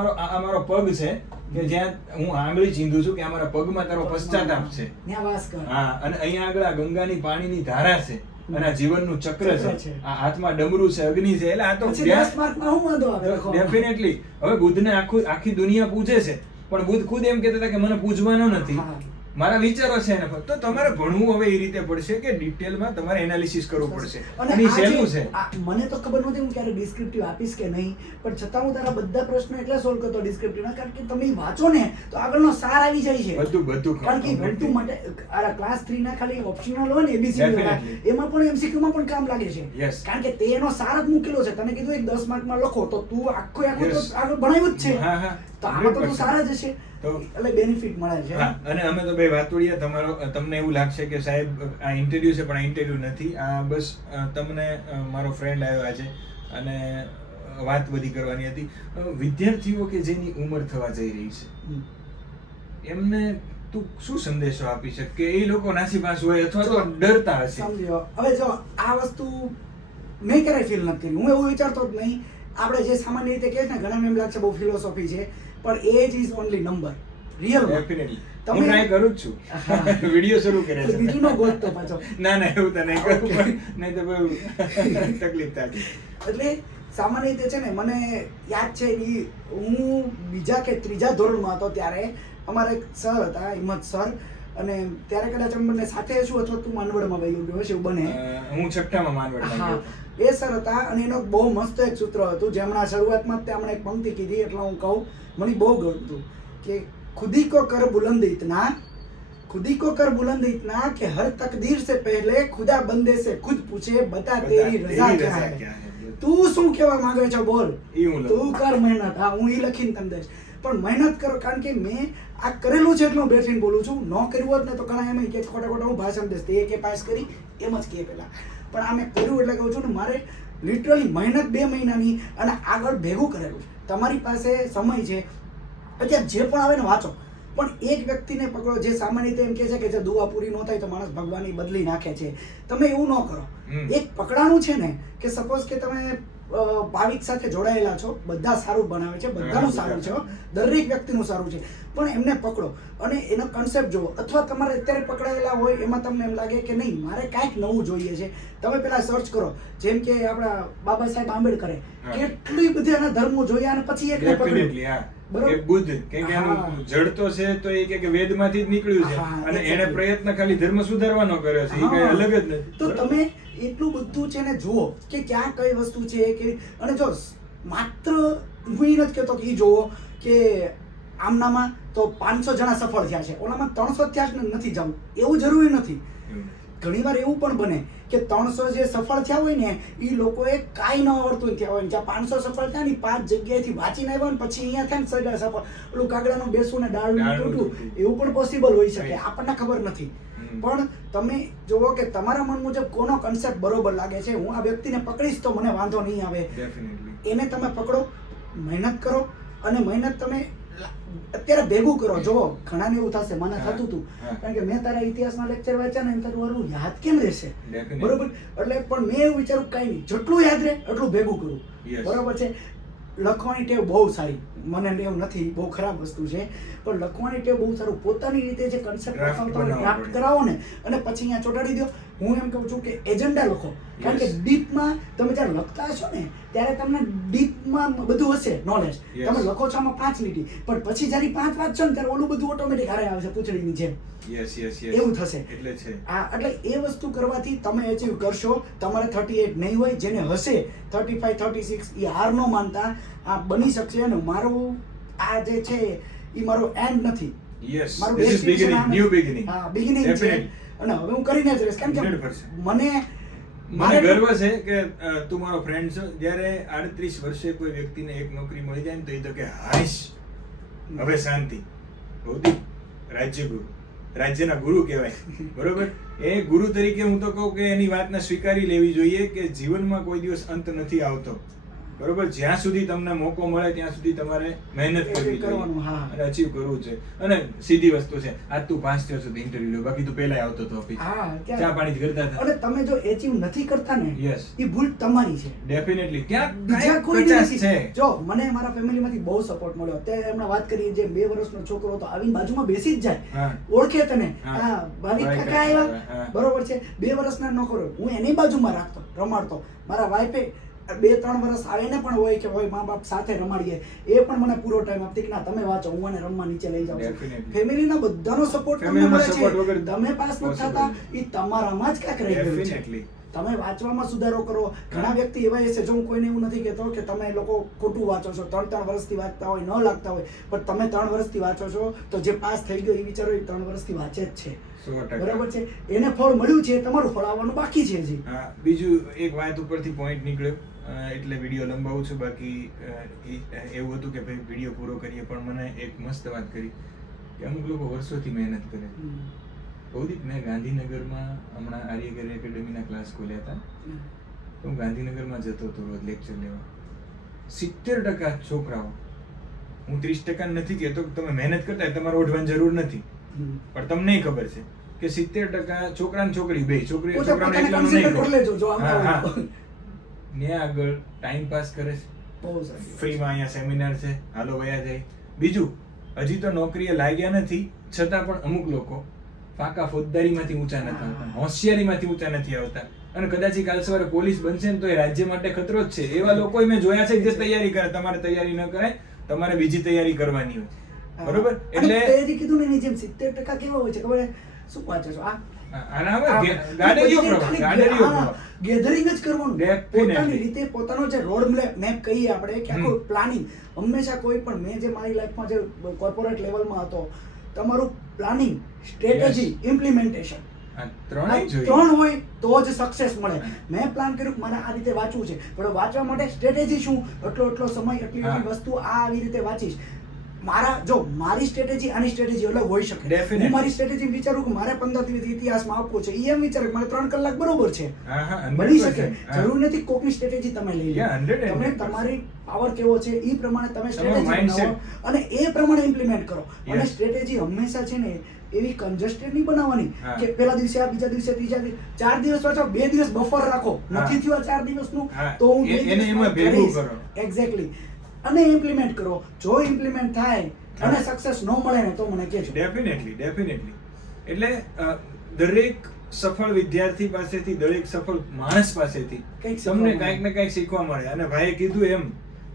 મારો પગ છે કે જ્યાં હું આંગળી ચીંધું છું કે આ મારા પગમાં તારો પશ્ચાતાપ છે. ત્યાં વાસ કર. હા, અને અહીંયા આગળ આ ગંગાની પાણીની ધારા છે અને આ જીવનનું ચક્ર ચક્ર છે. છે. આ હાથમાં ડમરું છે, અગ્નિ છે. એટલે આ તો પછી જ્યાં- 10 માર્કમાં શું વાંધો આવે લખવામાં? ડેફિનેટલી. હવે બુદ્ધને આખી દુનિયા પૂજે છે પણ બુદ્ધ ખુદ એમ કહેતા હતા કે મને પૂજવાનો નથી, હા. મારા વિચારો છે એને પર. તો તમારે ભણવું હવે એ રીતે પડશે કે ડિટેલમાં તમારે એનાલિસિસ કરવું પડશે. અને અને ઈ આ સહેલું જે- છે. મને તો ખબર નહોતી હું ક્યારે ડિસ્ક્રિપ્ટિવ આપીશ કે નહીં, પણ છતાં હું તારા બધા પ્રશ્નો એટલે સોલ્વ કરતો ડિસ્ક્રિપ્ટિવ ના, કારણ કે તમે ઈ વાંચો ને તો આગળનો સાર આવી જાય છે. બધું કારણ કે complete. વન માટે આ ક્લાસ 3 ના ખાલી ઓપ્શનલ હોય ને એબીસીડી Definitely. એમાં પણ એમસીક્યુ માં પણ કામ લાગે છે. Yes. કારણ કે તે એનો સાર જ મૂકેલો છે. તને કીધું એક 10 માર્કમાં લખો તો તું આખો Yes. તો આગળ ભણાવ્યું જ છે. હા, હા. તો આમાં તો તું 100%. સારા જ હશે. તો- એટલે બેનિફિટ મળે છે. હા, અને અમે તો ભાઈ વાતોડિયા તમને એવું લાગશે કે સાહેબ આ ઇન્ટરવ્યુ છે પણ આ ઇન્ટરવ્યુ નથી, આ બસ તમને મારો ફ્રેન્ડ આવ્યો આજે અને વાત બધી કરવાની હતી. વિદ્યાર્થીઓ કે જેની ઉંમર થવા જઈ રહી છે હમ. એમને તું શું સંદેશો આપી શકે કે એ લોકો નાસીપાસ હોય અથવા તો ડરતા હશે? સમજો હવે જો આ વસ્તુ મેં ક્યારેય ફીલ નથી કરી. હું એવું વિચારતો જ નહીં. આપણે જે સામાન્ય રીતે કહે છે ને, ઘણાને એમ લાગશે બહુ ફિલોસોફી છે, પણ age is only number. Real Definitely. તમે- હું ટ્રાય કરું જ હા. છું. વિડિયો શરૂ કરે છે. બીજું ન ગોતતો પાછો. ના એવું તો નહીં કરું Okay. પણ નહીં તો બહુ તકલીફ થાય. એટલે સામાન્ય રીતે છે ને, મને યાદ છે ઈ હું બીજા કે ત્રીજા ધોરણમાં હતો ત્યારે અમારા એક સર હતા, હિંમત સર, અને ત્યારે કદાચ અમે બંને સાથે હશું અથવા તું માનવડમાં વહી ગયો હશે એવું બને. હું છઠ્ઠામાં માનવડમાં હા, ગયો. એ સર હતા અને એનો બહુ મસ્ત એક સૂત્ર હતું જે હમણાં શરૂઆતમાં જ તેમણે એક પંક્તિ કીધી એટલે હું કહું, મને બહુ ગમતું કે ખુદી કો કર બુલંદ ઇતના, खुदी को कर बुलंद इतना कि हर तकदीर से पहले खुदा बंदे से खुद पूछे बता तेरी रजा क्या है. તું શું કહેવા માંગે છે બોલ. ઈ હું લખું. તું કર મહેનત. હા, હું ઈ લખીને તમને દઈશ. પણ મહેનત કરો, કારણ કે મેં આ કરેલું છે એટલે હું બેસીને બોલું છું. ન કર્યું હોત ને તો ઘણા એમ કે ખોટા ખોટા હું ભાષણ દઈશ તે કે પાસ કરી એમ જ કહે પેલા. પણ આ મેં કર્યું એટલે કહું છું ને, મારે લિટરલી મહેનત 2 મહિનાની અને આગળ ભેગું કરેલું છે. તમારી પાસે સમય છે, અત્યારે જે પણ આવે ને વાંચો. પણ એક વ્યક્તિને પકડો જે સામાન્ય રીતે એમ કહે છે કે જે દુઆ પૂરી ન થાય તો માણસ ભગવાનની બદલી નાખે છે. તમે એવું ન કરો. એક પકડાનું છે ને કે સપોઝ કે તમે ભાવિક સાથે જોડાયેલા છો, બધા સારું બનાવે છે, બધાનું સારું છે, દરેક વ્યક્તિનું સારું છે, પણ એમને પકડો અને એનો કન્સેપ્ટ જુઓ. અથવા તમારે અત્યારે પકડાયેલા હોય એમાં તમને એમ લાગે કે નહીં મારે કાંઈક નવું જોઈએ છે, તમે પેલા સર્ચ કરો. જેમ કે આપણા બાબા સાહેબ આંબેડકરે કેટલી બધી આના ધર્મો જોયા અને પછી એકને પકડ્યું. કે બુદ્ધ કે એનું જડતો છે તો એ કે વેદમાંથી જ નીકળ્યું છે અને એને પ્રયત્ન ખાલી ધર્મ સુધારવાનો કર્યો છે, એ કઈ અલગ જ નથી. તો તમે એટલું બધું છે ને જુઓ કે ક્યાં કઈ વસ્તુ છે કે, અને જો માત્ર હું એ નથી કહેતો કે એ જુઓ કે આમનામાં તો 500 જણા સફળ થયા છે, ઓલામાં 300 થયા છે ને નથી જવું એવું જરૂરી નથી. ઘણીવાર એવું પણ બને કે 300 જે સફળ થયા હોય ને એ લોકોએ કાંઈ ન આવડતું થયા હોય, જ્યાં 500 સફળ થયા ને 5 જગ્યાએથી વાંચીને આવ્યા ને પછી અહીંયા થાય ને સફળ, ઓલું કાગડાનું બેસવું ને ડાળનું તૂટવું, એવું પણ પોસિબલ હોઈ શકે, આપણને ખબર નથી. પણ તમે જુઓ કે તમારા મન મુજબ કોનો કન્સેપ્ટ બરોબર લાગે છે. હું આ વ્યક્તિને પકડીશ તો મને વાંધો નહીં આવે, એને તમે પકડો, મહેનત કરો અને મહેનત તમે અત્યારે ભેગું કરો. જો ઘણાને એવું થશે, મને થતું હતું, કારણ કે મેં તારા ઇતિહાસના લેક્ચર વાંચ્યા ને એમ તારું યાદ કેમ રહેશે, બરોબર? એટલે પણ મેં એવું વિચાર્યું કઈ નહીં, જેટલું યાદ રહે એટલું ભેગું કરું, બરોબર છે? લખવાની ટેવ બહુ સારી, મને એવું નથી બહુ ખરાબ વસ્તુ છે, પણ લખવાની ટેવ બહુ સારું. પોતાની રીતે જે કન્સેપ્ટ ડ્રાફ્ટ કરાવો ને અને પછી અહીંયા ચોંટાડી દો. હું એમ કહું છું કે એજન્ડા લખો, કારણ કે ડીપમાં તમે જ્યારે લખતા હશો ને ત્યારે તમને ડીપમાં બધું હશે નોલેજ. તમે લખો છો આમાં 5 લીટી, પણ પછી જ્યારે 5 વાંચશો ને ત્યારે ઓલું બધું ઓટોમેટિક હારે આવશે પૂંછડીની જેમ. એવું થશે. હા, એટલે એ વસ્તુ કરવાથી તમે અચીવ કરશો. તમારે 38 નહીં હોય, જેને હશે 35 36 એ હાર ન માનતા આ બની શકશે. અને મારું આ જે છે એ મારો એન્ડ નથી, મારું બિગિનિંગ છે અને હવે હું કરીને જ રહીશ, કારણ કે મને ગર્વ છે કે તું મારો ફ્રેન્ડ છો. જ્યારે 38 વર્ષે કોઈ વ્યક્તિને એક નોકરી મળી જાય ને તો એ તો કે હાશ હવે શાંતિ. ભૌતિક રાજ્યગુરુ, રાજ્યના ગુરુ કહેવાય, બરોબર? એ ગુરુ તરીકે હું તો કહું કે એની વાતને સ્વીકારી લેવી જોઈએ કે જીવનમાં કોઈ દિવસ અંત નથી આવતો, બરોબર? જ્યાં સુધી તમને મોકો મળે ત્યાં સુધી તમારે મહેનત કરવી જોઈએ અને અચીવ કરવું છે. અને સીધી વસ્તુ છે, આજ તું 5 થયો સુધી ઇન્ટરવ્યુ લો, બાકી તું પહેલા આવતો હતો ઓફિસ, ચા પાણી જ કરતા હતા. અને તમે જો એચીવ નથી કરતા ને એ ભૂલ તમારી છે, ડેફિનેટલી. ક્યાં બીજા કોઈ નથી. જો મને મારા ફેમિલીમાંથી બહુ સપોર્ટ મળ્યો. અત્યારે હમણાં વાત કરીએ, જે 2 વર્ષનો છોકરો હતો આવીને બાજુમાં બેસી જ જાય, ઓળખે તને, હા ભાવિક કાકા આવ્યા, બરોબર છે? 2 વર્ષના ન કરો, હું એની બાજુમાં રાખતો, રમાડતો. મારા વાઈફે 2-3 વર્ષ આવીને પણ હોય કે ભાઈ મા બાપ સાથે રમાડીએ, એ પણ મને પૂરો ટાઈમ આપતી કે ના તમે વાંચો, હું મને રમવા નીચે લઈ જાઉં છું. ફેમિલીના બધાનો સપોર્ટ તમને મળે છે. તમે પાસ નથી થતા એ તમારામાં જ ક્યાંક રહી ગયું છે. તમે વાંચવામાં સુધારો કરો. ઘણા વ્યક્તિ એવા છે, જો હું કોઈને એવું નથી કહેતો કે તમે લોકો ખોટું વાંચો છો, 3 વર્ષથી વાંચતા હોય, ન લાગતા હોય, પણ તમે 3 વર્ષથી વાંચો છો તો જે પાસ થઈ ગયો એ વિચારો એ 3 વર્ષથી વાંચે જ છે, બરાબર છે? એને ફળ મળ્યું છે, તમારું ફળ આવવાનું બાકી છે હજી. બીજું એક વાત ઉપરથી પોઈન્ટ નીકળ્યો એટલે વિડીયો લંબાવું છું. બાકી એવું હતું કે ભાઈ વિડીયો પૂરો કરીએ, પણ મને એક મસ્ત વાત કરી કે અમુક લોકો વર્ષોથી મહેનત કરે. ભૌતિક, મેં ગાંધીનગરમાં હમણાં આર્યગર એકેડમીના ક્લાસ ખોલ્યા હતા, તો હું ગાંધીનગરમાં જતો હતો રોજ લેક્ચર લેવા. 70% છોકરાઓ, હું 30% નથી કહેતો કે તમે મહેનત કરતા હોય તમારે ઓઢવાની જરૂર નથી, પણ તમને ખબર છે કે 70% છોકરા ને છોકરી બે, છોકરાને એકલાનો નહીં, ને આગળ ટાઈમ પાસ કરે છે, ફ્રીમાં અહીંયા સેમિનાર છે, હાલો વયા જાય. બીજું, હજી તો નોકરીએ લાગ્યા નથી છતાં પણ અમુક લોકો પાકા ફોજદારીમાંથી ઊંચા નથી આવતા, હોશિયારીમાંથી ઊંચા નથી આવતા, અને કદાચ કાલ સવારે પોલીસ બનશે ને તો એ રાજ્ય માટે ખતરો જ છે. એવા લોકો મેં જોયા છે જે તૈયારી કરે. તમારે તૈયારી ન કરાય, તમારે બીજી તૈયારી કરવાની હોય, બરોબર? એટલે તૈયારી કીધું ને એની જેમ 70% કેવા હોય છે ખબર? શું વાંચો છો? ગેધરિંગ જ કરવાનું, પોતાની રીતે પોતાનો જે રોડ મેપ કહીએ આપણે કે આખું પ્લાનિંગ. હંમેશા કોઈ પણ, મેં જે મારી લાઈફમાં જે કોર્પોરેટ લેવલમાં હતો તમારું પ્લાનિંગ, સ્ટ્રેટેજી, ઇમ્પ્લિમેન્ટેશન આ ત્રણેય જોઈએ. 3 હોય તો જ સક્સેસ મળે. મેં પ્લાન કર્યું કે મારે આ રીતે વાંચવું છે, પણ વાંચવા માટે સ્ટ્રેટેજી શું, એટલો સમય, એટલી બધી વસ્તુ આવી રીતે વાંચીશ. મારી સ્ટ્રેટેજી આની સ્ટ્રેટેજી અલગ હોઈ શકે. Definitely. હું મારી સ્ટ્રેટેજી વિચારું કે મારે 15 દિવસ ઇતિહાસમાં આપવું છે, એમ વિચારે કે મારે 3 કલાક બરોબર છે. હા, હા, બની 100%. શકે. હા. જરૂર નથી કોકની સ્ટ્રેટેજી તમે લઈ લો. Yeah, 100%. તમે તમારી પાવર કેવો છે એ પ્રમાણે તમે સ્ટ્રેટેજી mindset. બનાવો અને એ પ્રમાણે ઇમ્પ્લિમેન્ટ કરો. અને Yes. સ્ટ્રેટેજી હંમેશા છે ને એવી કન્જસ્ટેડ નહીં બનાવવાની હા. કે પેલા દિવસે આ, બીજા દિવસે ત્રીજા દિવસે 4 દિવસ વાંચો, 2 દિવસ બફર રાખો. હા. નથી થયું આ 4 દિવસનું હા. તો હું એને એમાં ભેગું કરો. એક્ઝેક્ટલી. અને ઇમ્પ્લિમેન્ટ કરો. જો ઇમ્પ્લિમેન્ટ થાય અને સક્સેસ ન મળે ને તો મને કહેજો. ડેફિનેટલી. એટલે દરેક સફળ વિદ્યાર્થી પાસેથી, દરેક સફળ માણસ પાસેથી કંઈક શીખવા તમને મળે. કાંઈક ને કાંઈક શીખવા મળે. અને ભાઈએ કીધું એમ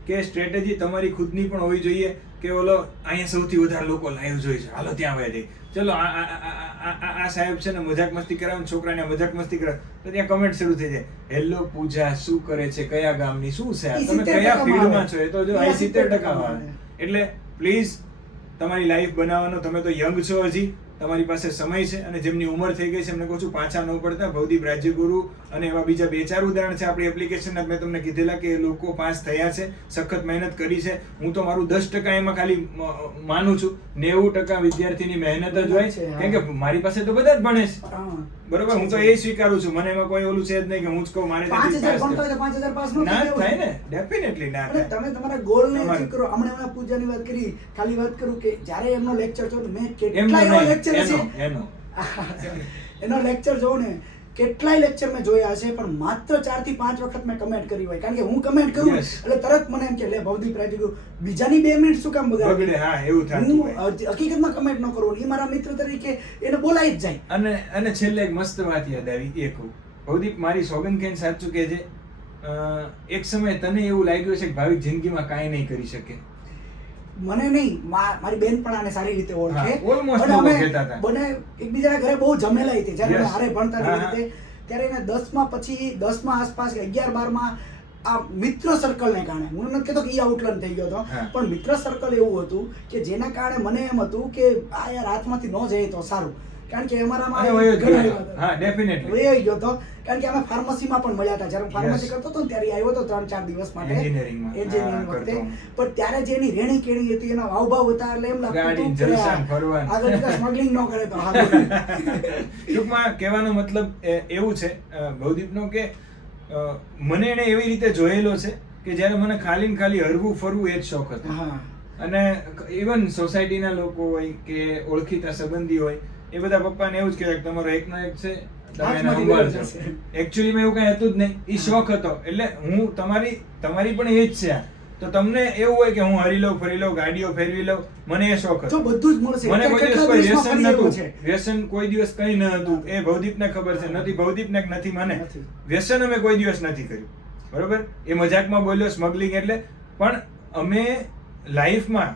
કે સ્ટ્રેટેજી તમારી ખુદની પણ હોવી જોઈએ કે ઓલો અહીંયા સૌથી વધારે લોકો લાઈવ જોઈ છે, હાલો ત્યાં વહી જઈએ. ચલો આ સાહેબ છે ને મજાક મસ્તી કરાવે ને છોકરાને મજાક મસ્તી કરાવે તો ત્યાં કમેન્ટ શરૂ થઈ જાય, હેલો પૂજા, શું કરે છે, કયા ગામની, શું છે આ? ઈ તમે 70% કયા ફિલ્ડમાં આવે. છો? એ તો જો ઈ 70% 70% આવે. એટલે પ્લીઝ તમારી લાઈફ બનાવવાનો, તમે તો યંગ છો હજી, તમારી પાસે સમય છે, અને જેમની ઉંમર થઈ ગઈ છે એમને કહું છું પાછા ન પડતા. ભવદીપ રાજ્યગુરુ અને એવા બીજા 2-4 ઉદાહરણ છે આપણી એપ્લિકેશનના, મેં તમને કીધેલા કે એ લોકો પાસ થયા છે, સખત મહેનત કરી છે. હું તો મારું 10% એમાં ખાલી માનું છું, 90% વિદ્યાર્થીની મહેનત જ હોય. કેમ કે મારી પાસે તો બધા જ ભણે છે, હા. બરોબર. હું તો એ સ્વીકારું છું, મને એમાં કોઈ ઓલું છે જ નહીં કે હું જ કહું મારે 5000 ભણતા હોય તો 5000 પાસ ન ના થાય થાય ને. ડેફિનેટલી ના અને થાય. તમે તમારા ગોલ ને તમારે. અચીવ કરો. હમણાં પૂજાની વાત કરી, ખાલી વાત કરું કે જ્યારે એમનો લેક્ચર જોયો મેં એમનો કેટલા એવા નહીં, લેક્ચર છે એનો એનો લેક્ચર જોઉં ને, કેટલાય લેક્ચર મેં જોયા છે, પણ માત્ર 4 થી 5 વખત મેં કમેન્ટ કરી હોય. કારણ કે હું કમેન્ટ કરું Yes. એટલે તરત મને એમ કે લે ભવદીપ રાજ્યગુરુ બીજાની 2 મિનિટ શું કામ બગાડે? બગડે. હા, એવું થતું હું હોય. હકીકતમાં કમેન્ટ ન કરું. એ મારા મિત્ર તરીકે એને બોલાઈ જ જાય. અને છેલ્લે એક મસ્ત વાત યાદ આવી, એ કહું, ભવદીપ મારી સોગંદ ખાઈને સાચું કહેજે, એક સમયે તને એવું લાગ્યું છે કે ભાવિક જિંદગીમાં કાંઈ નહીં કરી શકે? મને નહીં, મારી બેન પણ આને સારી રીતે ઓળખે. હા, almost અને અમે લોકો કહેતા હતા. બંને એકબીજાના ઘરે બહુ જમેલા હતી જ્યારે અમે Yes. હારે ભણતા હા, એવી રીતે. ત્યારે એને 10માં પછી 10માં આસપાસ કે 11-12માં આ મિત્ર સર્કલને કારણે, હું નથી કહેતો કે ઈ આઉટલર્ન થઈ ગયો હતો, હા. પણ મિત્ર સર્કલ એવું હતું કે જેના કારણે મને એમ હતું કે આ યાર હાથમાંથી ન જાય તો સારું. કારણ કે અમારામાં અને વયો જ ઘણા ગયો. એવા હતા. હા, definitely. વયો ગયો હતો. કારણ કે અમે ફાર્મસીમાં પણ મળ્યા હતા. જ્યારે હું ફાર્મસી Yes. કરતો હતો ને ત્યારે ઈ આવ્યો હતો 3-4 દિવસ માટે Engineeringમાં. એન્જિનિયરિંગ હા, વખતે. કરતો. પણ ત્યારે જે એની રેણી કેણી હતી, એના હાવભાવ હતા, એટલે એમ લાગતું ગાડી, હતું કે જલસા, ફરવાનું. આગળ જતા સ્મગલિંગ ન કરે તો હારું. ટૂંકમાં કહેવાનો મતલબ એવું છે ભવદીપનો કે મને એને એવી રીતે જોયેલો છે કે જ્યારે મને ખાલી ને ખાલી હરવું ફરવું એ જ શોખ હતો. હા. અને ઇવન સોસાયટીના લોકો હોય કે ઓળખીતા સંબંધી હોય, એ બધા પપ્પાને એવું જ કહેવાય કે તમારો એકનો એક છે, તમે એને હાથમાંથી સંભાળજો. વહી જશે. એકચ્યુઅલીમાં એવું કઈ હતું જ નહીં, એ શોખ હતો. એટલે હું તમારી પણ એ જ છે આ. તો તમને એવું હોય કે હું હરી લઉં, ફરી લઉં, ગાડીઓ ફેરવી લઉં, મને એ શોખ જો હતો. બધું જ મળશે. મને કોઈ દિવસ કેટલા કોઈ દિવસમાં વ્યસન ફરી એવું નતું. છે. વ્યસન કોઈ દિવસ કઈ ન હતું. એ ભવદીપને ખબર છે. નથી ભવદીપને કે નથી મને. નથી. વ્યસન અમે કોઈ દિવસ નથી કર્યું, બરોબર. એ મજાકમાં બોલ્યો સ્મગલિંગ એટલે, પણ અમે લાઈફમાં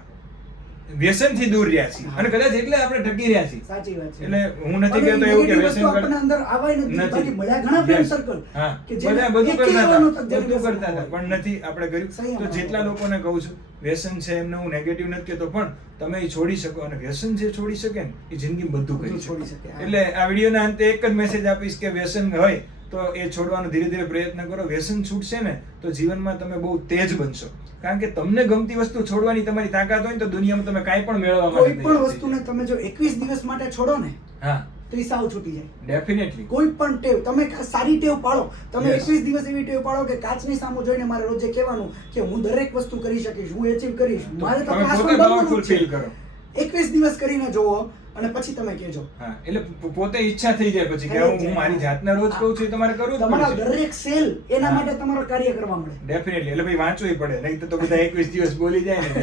વ્યસનથી દૂર રહ્યા છીએ, અને કદાચ એટલે આપણે ટકી રહ્યા છીએ. સાચી વાત છે. એટલે હું નથી અને કહેતો એવું કે negative વ્યસન વસ્તુ આપણને અંદર આવાય નથી. બાકી મળ્યા ઘણા friend Yes. circle હા, કે જેને બધા બધું એકે કરતા એવાનો હતા, તક જેને બધું વ્યસન કરતા હતા, હોય. પણ નથી આપણે સહી કર્યું. તો અમારો જેટલા વાત. લોકોને કહું છું વ્યસન છે એમને હું નેગેટિવ નથી કહેતો, પણ તમે એ છોડી શકો, અને વ્યસન જે છોડી શકે ને એ જિંદગીમાં બધું કરી બધું છોડી શકે. શકે. હા. એટલે આ વિડીયોના અંતે એક જ મેસેજ આપીશ કે વ્યસન હોય તો એ છોડવાનો ધીરે ધીરે પ્રયત્ન કરો. વ્યસન છૂટશે ને તો જીવનમાં તમે બહુ તેજ બનશો, કારણ કે તમને ગમતી વસ્તુ છોડવાની તમારી તાકાત હોય ને તો દુનિયામાં તમે કાંઈ પણ મેળવવા માટે કોઈ પણ તૈયાર થઈ વસ્તુને તમે જો 21 દિવસ માટે છોડો ને જાઓ. હા, તો ઈ સાવ છૂટી જાય. ડેફિનેટલી. કોઈ પણ ટેવ તમે સારી ટેવ પાડો. તમે Yes. 21 દિવસ એવી ટેવ પાડો કે કાચની સામું જોઈને મારે રોજે કહેવાનું કે હું દરેક વસ્તુ કરી શકીશ, હું અચીવ કરીશ, મારે તો તમે class પોતે one બનવાનું powerful જ છે. feel કરો. 21 દિવસ કરીને જોવો અને પછી તમે કહેજો. હા, એટલે પોતે ઈચ્છા થઈ જાય પછી કે હું મારી જાતને રોજ કહું છું એ તમારે કરવું જ તમારા પડશે. દરેક સેલ એના હા. માટે તમારો કાર્ય કરવા મળે. ડેફિનેટલી. એટલે ભાઈ વાંચવું પડે, નહીં તો બધા 21 દિવસ બોલી જાય ને.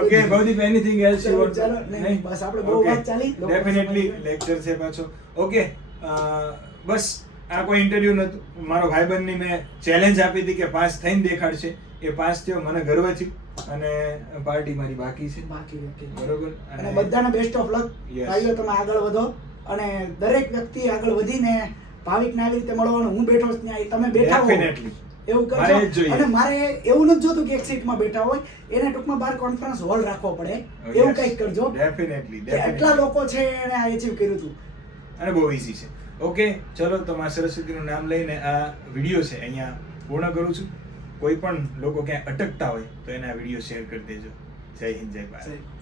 Okay Bhavdeep, anything else you want? ચાલો, નહીં, બસ આપણે બહુ વાત ચાલી. લોકો ડેફિનેટલી સમજ લેક્ચર છે પાછો. ઓકે, બસ આ કોઈ ઇન્ટરવ્યુ નતું. મારો ભાઈબંધની મેં ચેલેન્જ આપી હતી કે પાસ થઈને દેખાડશે. એ પાસ થયો, મને ગર્વ છે, અને પાર્ટી મારી બાકી છે. બાકી વ્યક્તિ. બરોબર. અને બધાને બેસ્ટ ઓફ લક. Yes. ભાઈઓ તમે આગળ વધો, અને દરેક વ્યક્તિ આગળ વધીને ભાવિકને આવી રીતે મળવાનું. હું બેઠો છું ત્યાં, તમે બેઠા હો. ડેફિનેટલી એવું મારે જ કરજો. જોઈએ. અને મારે એવું નથી જોતું કે એક સીટમાં બેઠા હોય, એને ટૂંકમાં બહાર કોન્ફરન્સ હોલ રાખવો પડે, એવું કંઈક કરજો. ડેફિનેટલી કે આટલા લોકો છે એને આ અચીવ કર્યું હતું. અને બહુ ઈઝી છે. ઓકે, ચલો તો માં સરસ્વતીનું નામ લઈને આ વિડીયો છે અહીંયા પૂર્ણ કરું છું. કોઈ પણ લોકો ક્યાંય અટકતા હોય તો એને આ વિડીયો શેર કરી દેજો. જય હિન્દ, જય ભારત.